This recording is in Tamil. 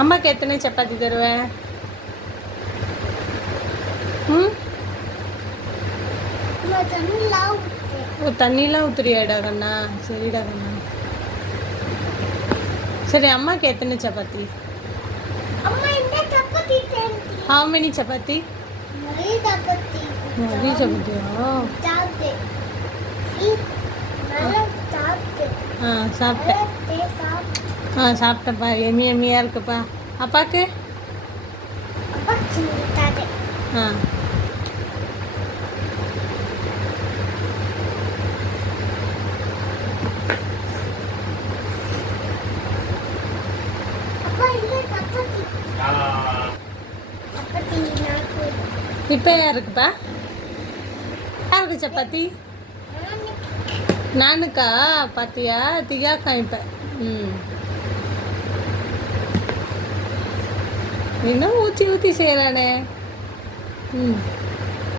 அம்மாக்கு எத்தனை சப்பாத்தி தருவேன்? ம், ஓ தண்ணிலாம் ஊற்றுறியாடா கண்ணா? சரிடா கண்ணா. சரி, அம்மாக்கு எத்தனை சப்பாத்தி? How many chapati? நிறைய சப்பாத்தியா? ஆ சாப்பிட்டேன். சாப்பிட்டேன்ப்பா. எம்மியாக இருக்குப்பா. அப்பாவுக்கு? ஆ இப்போ யாருக்குப்பா? யாருக்கு சப்பாத்தி? நானுக்கா? பார்த்தியா, திகா காமிப்பேன். ம், இன்னும் ஊற்றி ஊற்றி செய்கிறானே. ம்